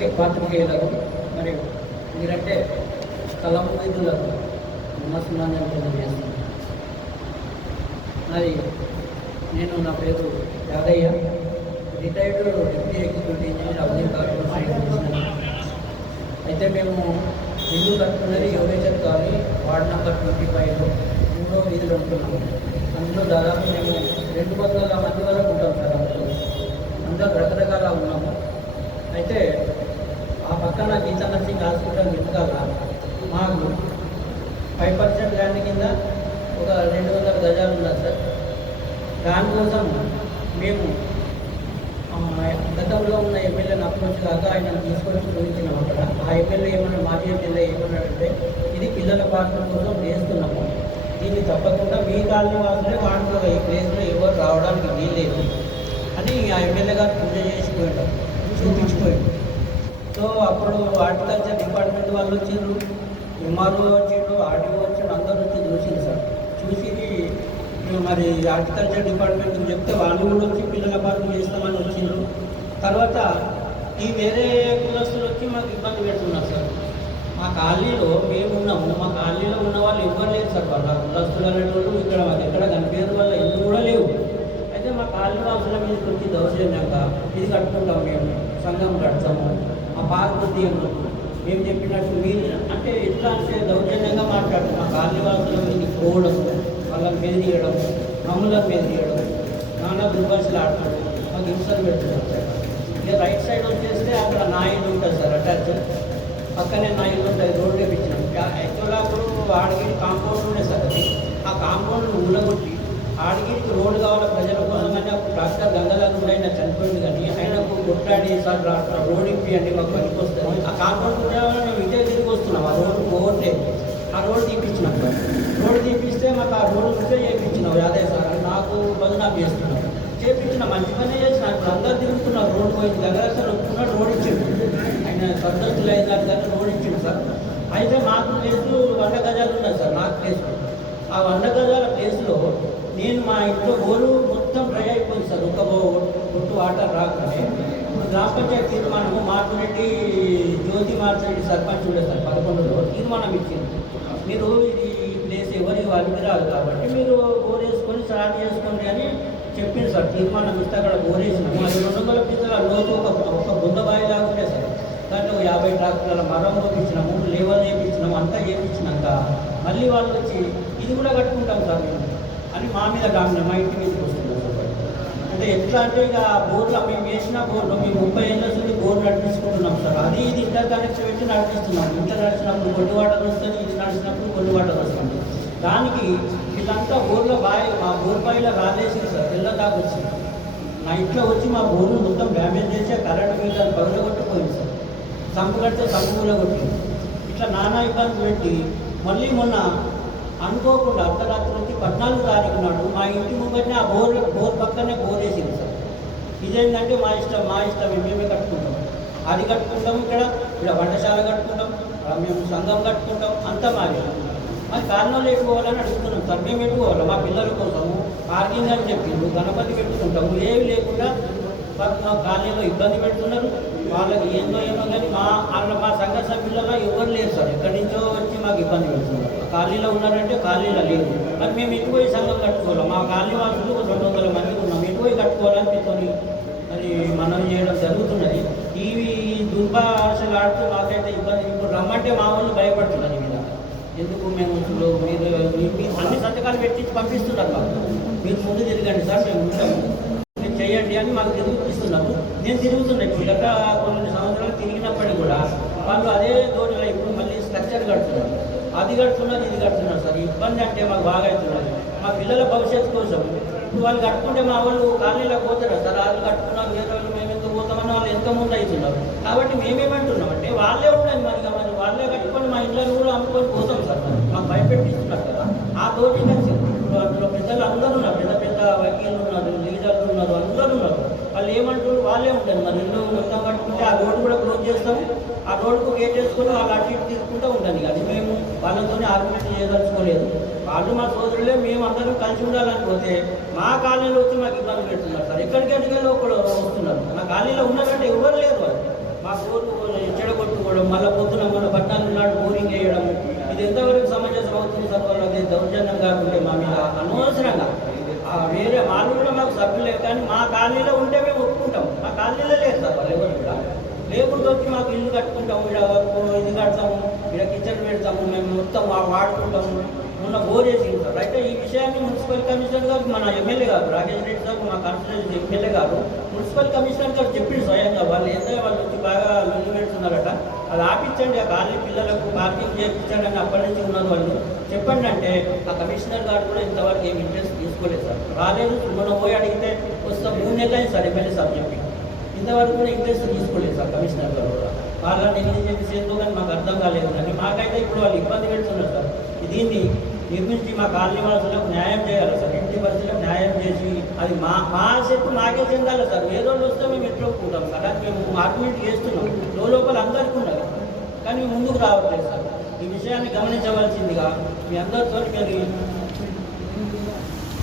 Okay పాత్రికేయులకు మరియు మీరంటే కలం వైద్యులకు నమస్కారం తెలియజేస్తున్నాను అది నేను నా పేరు Yadaiah. Retired deputy executive engineer Abdul corporation అయితే మేము ఇల్లు కట్టుకున్నది Yogeshwar colony ward number twenty ఫైవ్లో మూడో వీధిలో ఉంటున్నాము. అందులో దాదాపు మేము రెండు వందల మంది వరకు ఉంటాం సార్ అందులో. అందరూ రకరకాల ఉన్నాము. అయితే పక్కన గీతా సింగ్ హాస్పిటల్ వెనకాల మాకు ఫైవ్ పర్సెంట్ ల్యాండ్ కింద ఒక రెండు వందల గజాలు ఉన్నారు సార్. దానికోసం మేము గతంలో ఉన్న ఎమ్మెల్యేని అప్రోచ్ కాక ఆయన తీసుకొని చూపించినాం అక్కడ. ఆ ఎమ్మెల్యే ఏమన్నా మాజీ ఎమ్మెల్యే ఏమన్నాడంటే ఇది పిల్లల పాత్ర కోసం వేస్తున్నాము. దీన్ని తప్పకుండా మీ కాలనీ వాళ్ళే వాడుకో ఈ ప్లేస్లో ఎవరు రావడానికి వీల్లేదు. అని ఆ ఎమ్మెల్యే గారు పూజ చేసిపోయాడు చూపించిపోయాడు సో అప్పుడు హార్టికల్చర్ డిపార్ట్మెంట్ వాళ్ళు వచ్చిండ్రు ఎంఆర్ఓ వచ్చిండ్రు ఆర్డీఓ వచ్చిండ్రు అందరూ వచ్చి చూసింది సార్. చూసి మరి హార్టికల్చర్ డిపార్ట్మెంట్కి చెప్తే వాళ్ళు కూడా వచ్చి పిల్లల పార్కు చేస్తామని వచ్చిండ్రు తర్వాత ఈ వేరే కులస్తులు వచ్చి మాకు ఇబ్బంది పెడుతున్నారు సార్. మా కాలనీలో మేము ఉన్నాము. మా కాలనీలో ఉన్న వాళ్ళు ఎవ్వరు లేరు సార్. వాళ్ళ కులస్తులు అనేటోళ్ళు ఇక్కడ మాకు ఎక్కడ కనిపించదు వాళ్ళ ఇల్లు కూడా లేవు. అయితే మా కాలనీలో అవసరం మీదకి వచ్చి దౌర్జన్యంగా ఇది కట్టుకుంటాం మేము. సంఘం కడతాము. ఆ పార్కు తీయము మేము చెప్పినట్టు మీరు? అంటే ఎట్లా అంటే దౌర్జన్యంగా మాట్లాడుతాం మా కాలనీ వాసుల మీద పోవడం వాళ్ళని బెదిరియడం మమ్మల్ని బెదిరియడం నానా దుర్భాషలు ఆడతాడు మాకు హింసలు పెడుతున్నారు. సార్ ఇక రైట్ సైడ్ వచ్చేస్తే అక్కడ నా ఇల్లు ఉంటుంది సార్ అటాచ్. పక్కనే నా ఇల్లు ఉంటుంది రోడ్డు వేపించినాం యాక్చువల్గా అప్పుడు ఆడగిరి కాంపౌండ్ ఉండే సార్ అది ఆ కాంపౌండ్ ఉండగొట్టి ఆడగిరికి రోడ్డు కావాలి ప్రజల కోసం అని అప్పుడు డాక్టర్ గంగలాగా కూడా ఆయన చనిపోయింది కానీ ఆయనకు కొట్లాడి సార్ రా- రోడ్ ఇప్పియండి మాకు పనికి వస్తుంది ఆ కాంపౌండ్ కూడా మేము ఇదే తిరిగి వస్తున్నాం. ఆ రోడ్డు పోవట్లేదు ఆ రోడ్డు తీపిచ్చినాం. సార్ రోడ్డు తీపిస్తే మాకు ఆ రోడ్డు ఉంటే చేయించినాం యాదయ్య సార్ నాకు బదునాలు చేస్తున్నాం. చేపించిన మంచి పని చేసిన ఇప్పుడు అందరు తిరుగుతున్నారు. రోడ్డు పోయింది దగ్గర సార్ ఒప్పుకున్నాడు రోడ్ ఇచ్చింది ఆయన సర్దస్తులు అయినారు దగ్గర రోడ్ ఇచ్చింది సార్. అయితే మాకు ప్లేస్ వంద గజాలు ఉన్నాయి సార్ నాకు ప్లేస్ ఆ వంద గజాల ప్లేస్లో నేను మా ఇంట్లో బోరు మొత్తం డ్రై అయిపోయింది సార్. ఒక గుట్టు వాటర్ రాకనే గ్రామ పంచాయతీ తీర్మానము మార్పురెడ్డి జ్యోతి మార్చిరెడ్డి సర్పంచ్ కూడా సార్ పదకొండులో తీర్మానం ఇచ్చింది. మీరు ఇది ప్లేస్ ఎవరి వాళ్ళకి రాదు కాబట్టి మీరు గోరేసుకొని స్టార్ట్ చేసుకోండి అని చెప్పింది సార్. తీర్మానం ఇస్తే అక్కడ బోర్ అది రెండు వందల పిల్లల రోజు ఒక ఒక బుంద బావి సార్. దాంట్లో ఒక యాభై ట్రాక్టర్ల మరం చూపించినాము లేవల్ చేయించినాము అంతా చేయించినాక మళ్ళీ వాళ్ళు వచ్చి ఇది కూడా కట్టుకుంటాం సార్ మేము అని మా మీద కాకుండా మా ఇంటి మీదకి వస్తుంది. అంటే ఎట్లా అంటే ఇక బోర్లు మేము వేసిన బోర్లు మేము ముప్పై ఏళ్ళ నుండి బోర్లు నడిపించుకుంటున్నాం సార్. అది ఇది ఇంటర్ కనెక్షన్ పెట్టి నడిపిస్తున్నాం. ఇంటర్ నడిచినప్పుడు కొన్ని వాటర్ వస్తుంది ఇది నడిచినప్పుడు కొన్ని వాటర్ వస్తుంది. దానికి వీళ్ళంతా బోర్ల బాయ్ మా బోర్ బావిలో రాలేసింది సార్ పిల్ల దాకా వచ్చింది. నా ఇంట్లో వచ్చి మా బోర్లు మొత్తం డ్యామేజ్ చేసి కరెంట్ బిల్లు పగుల పగలగొట్టిపోయింది సార్. సంపు కడితే సంపు కూడా కొట్టింది ఇట్లా నానా ఇబ్బంది పెట్టి మళ్ళీ మొన్న అనుకోకుండా అర్ధరాత్రి వచ్చి పద్నాలుగు తారీఖు నాడు మా ఇంటి ముంగట్నే ఆ బోర్ బోర్ పక్కనే బోర్ వేసింది సార్. ఇదేంటంటే మా ఇష్టం మా ఇష్టం మేమే కట్టుకుంటాం. అది కట్టుకుంటాం ఇక్కడ ఇక్కడ వంటశాల కట్టుకుంటాం మేము సంఘం కట్టుకుంటాం అంతా మాది. మరి కారణాలు లేకపోవాలని అడుగుతున్నాం సార్. మేము పెట్టుకోవాలి మా పిల్లల కోసము పార్కింగ్ అని చెప్పిండు గణపతి పెట్టుకుంటాము. ఏవి లేకుండా మాకు మా కాలనీలో ఇబ్బంది పెడుతున్నారు. వాళ్ళకి ఏందో ఏమో కానీ మా అక్కడ మా సంఘ సభ్యులలో ఎవరు లేరు సార్. ఎక్కడి నుంచో వచ్చి మాకు ఇబ్బంది పెడుతున్నారు. ఖాళీలో ఉన్నారంటే ఖాళీలో లేదు మరి మేము ఎటు పోయి సంఘం కట్టుకోవాలి? మా ఖాళీ వాళ్ళు ఒక రెండు వందల మంది ఉన్నాం. ఎటు పోయి కట్టుకోవాలని మీతోని మరి మనం చేయడం జరుగుతున్నది. ఇవి దుర్భాషలు ఆడుతూ మాకైతే ఇబ్బంది. ఇప్పుడు రమ్మంటే మా వాళ్ళు భయపడుతున్నారు మీద ఎందుకు మేము మీరు అన్ని సంతకాలు పెట్టించి పంపిస్తున్నారు మాకు. మీరు ముందు తిరగండి సార్. మేము ఉంటాము. చేయండి అని మాకు తిరుగుతున్నాము నేను తిరుగుతున్నా ఇప్పుడు. గత కొన్ని సంవత్సరాలు తిరిగినప్పటికీ కూడా వాళ్ళు అదే ధోరణిలో ఇప్పుడు మళ్ళీ స్ట్రక్చర్ కడుతున్నారు. అది కడుతున్నారు ఇది కడుతున్నారు సార్. ఇబ్బంది అంటే మాకు బాగా అవుతున్నారు మా పిల్లల భవిష్యత్తు కోసం ఇప్పుడు వాళ్ళు కట్టుకుంటే మా వాళ్ళు కాలనీలో పోతారు సార్? వాళ్ళు కట్టుకున్నారు వేరే వాళ్ళు మేము ఎందుకు పోతామని వాళ్ళు ఎంత ముందు అవుతున్నారు? కాబట్టి మేమేమంటున్నాం అంటే వాళ్ళే ఉండండి మరి మరి. వాళ్ళే కట్టుకొని మా ఇంట్లో కూడా అమ్ముకొని పోతాం సార్ మాకు భయపెట్టిస్తున్నారు కదా. ఆ తోటి చేస్తాను మన ఇంట్లో ఉంటాం పట్టుకుంటే ఆ రోడ్డు కూడా క్లోజ్ చేస్తాము. ఆ రోడ్డుకు గేట్ చేసుకుని ఆ అటు ఇటు తీసుకుంటూ ఉండండి అది మేము వాళ్ళతోనే ఆర్గ్యుమెంట్ చేయదలుచుకోలేదు. వాళ్ళు మా సోదరులే మేము అందరం కలిసి ఉండాలనిపోతే మా కాలనీలో వచ్చి మాకు ఇబ్బంది పెడుతున్నారు సార్. ఎక్కడికి అడిగినా ఒకడు వస్తున్నారు? మా కాలనీలో ఉన్నారంటే ఎవరు లేరు మా కోరుకు ఇచ్చడ కొట్టుకోవడం మళ్ళీ పొద్దున మన పట్టాలు నాడు బోరింగ్ వేయడం. ఇది ఎంతవరకు సమంజసం అవుతుంది సార్? వాళ్ళు దౌర్జన్యం కాకుండా మా మీద అనవసరంగా. వేరే వాళ్ళు కూడా మాకు సభ్యులే కానీ మా కాలనీలో ఉంటే మేము కట్టుకుంటాం మా కాలనీలో లేదు సార్ వాళ్ళు ఎవరు కూడా. లేకుండా వచ్చి మాకు ఇల్లు కట్టుకుంటాము ఇక్కడ ఇది కడతాము ఇక్కడ కిచెన్ పెడతాము మేము మొత్తం వాడుకుంటాము. మొన్న బోర్ సార్. అయితే ఈ విషయాన్ని మున్సిపల్ కమిషనర్ గారు మన ఎమ్మెల్యే గారు రాకేష్ రెడ్డి సార్ మా కాన్స్టిట్యూషన్ ఎమ్మెల్యే గారు మున్సిపల్ కమిషనర్ గారు చెప్పింది స్వయంగా. వాళ్ళు ఏంటంటే వాళ్ళు వచ్చి బాగా లొల్లి పెడుతున్నారట అది ఆపించండి ఆ కాలనీ పిల్లలకు పార్కింగ్ చేయించండి అని అప్పటి నుంచి ఉన్నారు వాళ్ళు. చెప్పండి అంటే ఆ కమిషనర్ గారు కూడా ఇంతవరకు ఏమి ఇంట్రెస్ట్ తీసుకోలేదు సార్. రాలేదు మనం పోయి అడిగితే వస్తాం మూడు నెలలు అయింది సార్ ఎమ్మెల్యే సార్ చెప్పి. ఇంతవరకు కూడా ఇంట్రెస్ట్ తీసుకోలేదు సార్ కమిషనర్ గారు కూడా. వాళ్ళ నెగ్లిజెన్స్ ఏంటో కానీ మాకు అర్థం కాలేదు. కానీ మాకైతే ఇప్పుడు వాళ్ళు ఇబ్బంది పెడుతున్నారు సార్. దీన్ని నిర్మించి మా కాలనీ వాసులకు న్యాయం చేయాలి సార్. ఇంటి పరిస్థితులకు న్యాయం చేసి అది మా మా చెప్పు మాకే చెందాలి సార్. వేరే రోజు వస్తే మేము ఎట్లా ఒప్పుకుంటాం? సార్ అది మేము ఆర్గ్యుమెంట్ చేస్తున్నాం. లోపల అందరికీ ఉన్నది. కానీ ముందుకు రావట్లేదు సార్. ఈ విషయాన్ని గమనించవలసిందిగా మీ అందరితో మీరు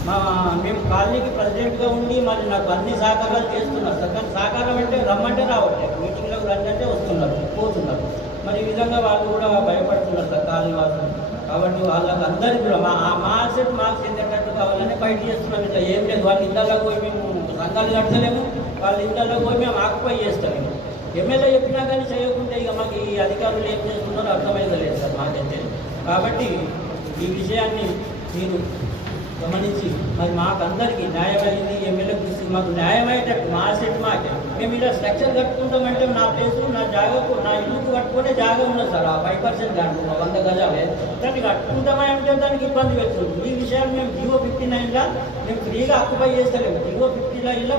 మా మేము కాలనీకి ప్రెసిడెంట్గా ఉండి మరి నాకు అన్ని సహకారాలు చేస్తున్నారు. సార్ కానీ సహకారం అంటే రమ్మంటే రావట్లేదు మీటింగ్లకు రండి అంటే వస్తున్నారు పోతున్నారు. మరి ఈ విధంగా వాళ్ళు కూడా భయపడుతున్నారు సార్ కాలనీ వాళ్ళు కాబట్టి వాళ్ళకి అందరికీ కూడా మా మా సెట్ మాకు చెందేటట్టు కావాలని బయట చేస్తున్నాం ఇట్లా ఏం లేదు. వాళ్ళ ఇళ్ళలో పోయి మేము సంఘాలు కట్టలేము. వాళ్ళ ఇళ్ళలో పోయి మేము ఆక్యుపై చేస్తాము ఎమ్మెల్యే చెప్పినా కానీ చేయకుంటే ఇక మాకు ఈ అధికారులు ఏం చేస్తున్నారో అర్థమైంది లేదు సార్ మాకైతే. కాబట్టి ఈ విషయాన్ని మీరు గమనించి మరి మాకు అందరికీ న్యాయమైంది ఎమ్మెల్యే కృషి మాకు న్యాయమయ్యేటట్టు మా సెట్ మాకే. మేము ఇలా స్ట్రక్చర్ కట్టుకుంటామంటే నా ప్లేసు నా జాగకు నా ఇల్లుకు కట్టుకునే జాగా ఉన్నది సార్ ఆ ఫైవ్ పర్సెంట్ దాంట్లో వంద గజాలే. దాన్ని కట్టుకుంటామంటే దానికి ఇబ్బంది పెడుతుంది ఈ విషయాన్ని మేము జీవో ఫిఫ్టీ నైన్లో మేము ఫ్రీగా అక్యుపై చేస్తలేము. జీవో ఫిఫ్టీ నైన్లో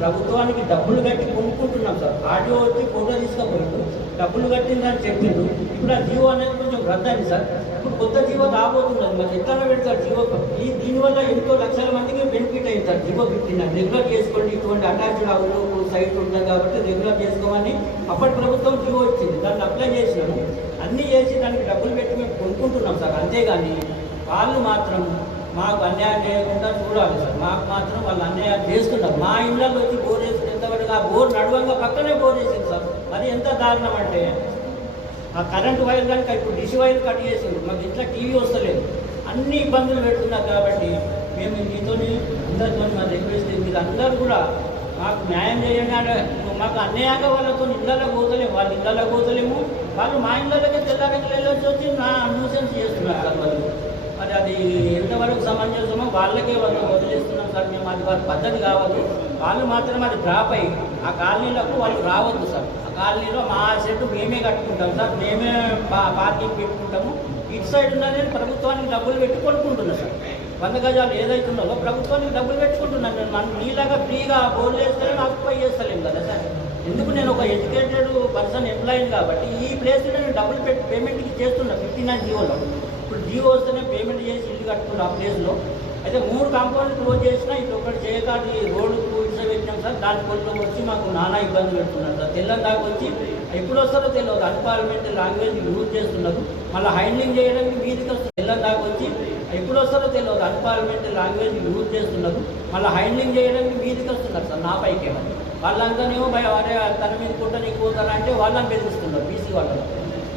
ప్రభుత్వానికి డబ్బులు కట్టి కొనుక్కుంటున్నాం సార్. ఆడియో వచ్చి ఫోటో తీసుకపోయిండు. డబ్బులు కట్టిందని చెప్పిండు. ఇప్పుడు ఆ జీవో అనేది కొంచెం రద్దని సార్. ఇప్పుడు కొత్త జీవో రాబోతున్నది. మరి ఎట్లా పెడతారు జీవో? ఈ దీనివల్ల ఎంతో లక్షల మందికి బెనిఫిట్ అయింది సార్. జీవో ఫిఫ్టీన్ రెగ్యులర్ చేసుకోండి. ఇటువంటి అటాచ్డ్ హౌలు సైట్ ఉంటుంది కాబట్టి రెగ్యులర్ చేసుకోమని అప్పటి ప్రభుత్వం జీవో ఇచ్చింది. దాన్ని అప్లై చేసినాము. అన్నీ చేసి దానికి డబ్బులు పెట్టి మేము కొనుక్కుంటున్నాం సార్. అంతేగాని వాళ్ళు మాత్రం మాకు అన్యాయం చేయకుండా చూడాలి సార్. మాకు మాత్రం వాళ్ళు అన్యాయం చేస్తున్నారు. మా ఇళ్ళల్లో వచ్చి బోర్ వేసి ఎంతవరకు ఆ బోర్ నడవంగా పక్కనే బోర్ వేసింది సార్. అది ఎంత దారుణం అంటే ఆ కరెంటు వైర్ కనుక ఇప్పుడు డిష్ వైర్ కట్ చేసింది. మాకు ఇంట్లో టీవీ వస్తలేదు. అన్ని ఇబ్బందులు పెడుతున్నారు కాబట్టి మేము మీతోని అందరితో మా రిక్వెస్ట్ మీరు అందరూ కూడా మాకు న్యాయం చేయండి అంటే మాకు అన్యాయంగా వాళ్ళతో ఇళ్ళలో పోతలేము. వాళ్ళు ఇళ్ళలో పోతలేము. వాళ్ళు మా ఇళ్ళలోకి తెల్లారంగా వెళ్ళొచ్చి వచ్చి నా న్యూసెన్స్ చేస్తున్నారు సార్ వాళ్ళు. అది అది ఎంతవరకు సమంజసమో వాళ్ళకే వాళ్ళు వదిలేస్తున్నాం సార్. మేము అది వాళ్ళ పద్ధతి కావద్దు. వాళ్ళు మాత్రం అది డ్రాప్ అయ్యి ఆ కాలనీలకు వాళ్ళు రావద్దు సార్. ఆ కాలనీలో మా సెట్ మేమే కట్టుకుంటాం సార్. మేమే పార్కింగ్ పెట్టుకుంటాము. ఇటు సైడ్ ఉన్నది ప్రభుత్వానికి డబ్బులు పెట్టి కొనుక్కుంటున్నాం సార్. వంద గజాలు ఏదైతే ఉన్నదో ప్రభుత్వానికి డబ్బులు పెట్టుకుంటున్నాను నేను మన మీలాగా ఫ్రీగా బోర్లు వేస్తే నాకు పై చేస్తలేము కదా సార్. ఎందుకు నేను ఒక ఎడ్యుకేటెడ్ పర్సన్ ఎంప్లాయీని కాబట్టి ఈ ప్లేస్లో నేను డబ్బులు పెట్టి పేమెంట్కి చేస్తున్నా ఫిఫ్టీ నైన్ జీవోలో. ఇప్పుడు జీవో వస్తేనే పేమెంట్ చేసి ఇల్లు కట్టుకున్నా ఆ ప్లేస్లో అయితే మూడు కాంపౌండ్ క్లోజ్ చేసినా ఇది ఒకటి చేయక ఈ రోడ్డుకు ఇట్లా పెట్టినాం సార్. దాని కొంచెం వచ్చి మాకు నానా ఇబ్బంది పెడుతున్నారు సార్. తెల్లం దాకా వచ్చి ఎప్పుడు వస్తారో తెలియదు అన్పార్లమెంటరీ లాంగ్వేజ్ యూజ్ చేస్తున్నారు. మళ్ళీ హైండింగ్ చేయడానికి మీదికి వస్తుంది తెల్లం దాకా వచ్చి ఎప్పుడు వస్తారో తెలియదు అన్పార్లమెంటరీ లాంగ్వేజ్ యూజ్ చేస్తున్నారు. మళ్ళీ హైండింగ్ చేయడానికి మీదికి వస్తున్నారు సార్. నా వాళ్ళందరూ వాళ్ళంతానేమో భయ అరే తన మీద పుట్ట నీకు పోతారా అంటే వాళ్ళని బెదిరిస్తున్నారు బీసీ వాళ్ళని.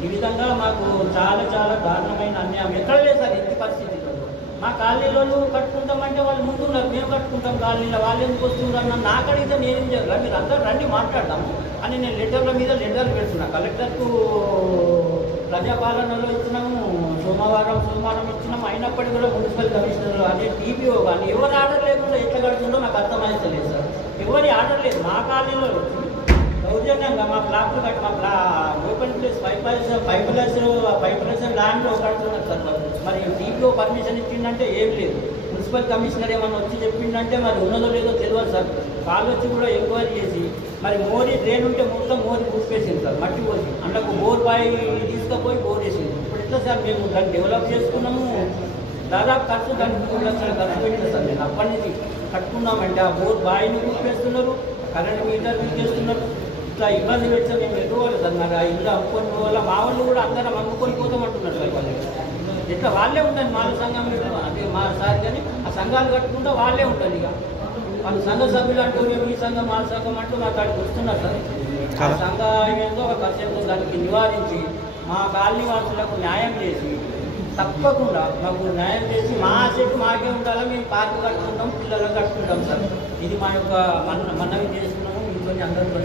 ఈ విధంగా మాకు చాలా చాలా దారుణమైన అన్యాయం. ఎక్కడ లేదు సార్ ఎన్ని పరిస్థితిలో. మా కాలనీలో కట్టుకుంటామంటే వాళ్ళు ముందున్నారు. మేము కట్టుకుంటాం కాలనీలో. వాళ్ళు ఎందుకు వస్తున్నారు అన్న నాకు అడిగితే నేనేం చేయాలి? మీరు అందరూ రండి మాట్లాడదాము అని నేను లెటర్ల మీద లెటర్లు పెడుతున్నా. కలెక్టర్కు ప్రజాపాలనలో ఇచ్చినాము సోమవారం సోమవారం ఇచ్చినాము. అయినప్పటికీ కూడా మున్సిపల్ కమిషనర్ అదే టీపీఓ కానీ ఎవరు ఆర్డర్ లేకుండా ఎట్లా కడుతుందో నాకు అర్థమైతలేదు సార్. ఎవరి ఆర్డర్ లేదు మా కాలనీలో వచ్చి దౌర్జన్యంగా మా ప్లాట్లు కట్టి మా ప్లా open place five plus five ల్యాండ్లో కడుతున్నారు సార్ మరి మరి టీపీఓ పర్మిషన్ ఇచ్చిందంటే ఏం లేదు. మున్సిపల్ కమిషనర్ ఏమన్నా వచ్చి చెప్పిందంటే మరి ఉన్నదో లేదో తెలియదు సార్. వాళ్ళు వచ్చి కూడా ఎంక్వైరీ చేసి మరి మోరీ డ్రైన్ ఉంటే మొత్తం మోరీ పూసిపేసింది సార్ మట్టి పోసి అందులో బోర్ బాయ్ తీసుకుపోయి బోర్ వేసింది. ఇప్పుడు ఎట్లా సార్ మేము దాన్ని డెవలప్ చేసుకున్నాము? దాదాపు ఖర్చు దానికి మూడు లక్షలు ఖర్చు పెట్టిన సార్ నేను అప్పటి నుంచి. కట్టుకున్నామంటే ఆ బోర్ బాయిని పూసిపేస్తున్నారు కరెంట్ మీటర్ తీసేస్తున్నారు ఇట్లా ఇబ్బంది పెడితే మేము సార్ మరి ఆ ఇల్లు అమ్ముకొని పోవాలా? మా వాళ్ళు కూడా అందరం అమ్ముకొని పోతామంటున్నారు వాళ్ళు. ఇట్లా వాళ్ళే ఉంటుంది మా సంఘం అదే మా సార్ కానీ ఆ సంఘాలు కట్టుకుంటే వాళ్ళే ఉంటుంది ఇక. వాళ్ళు సంఘ సభ్యులు అంటూ మేము ఈ సంఘం మా సంఘం అంటూ మా కాడికి వస్తున్నారు సార్. ఆ సంఘ ఏందో ఒక కాసేపు దానికి నివారించి మా కాలనీ వాసులకు న్యాయం చేసి తప్పకుండా. మాకు న్యాయం చేసి మా ఆశకు మాకే ఉండాలా మేము పార్టీ కట్టుకుంటాం పిల్లలు కట్టుకుంటాం సార్. ఇది మా యొక్క మన మనవి చేస్తున్నాము అందరూ అందరితో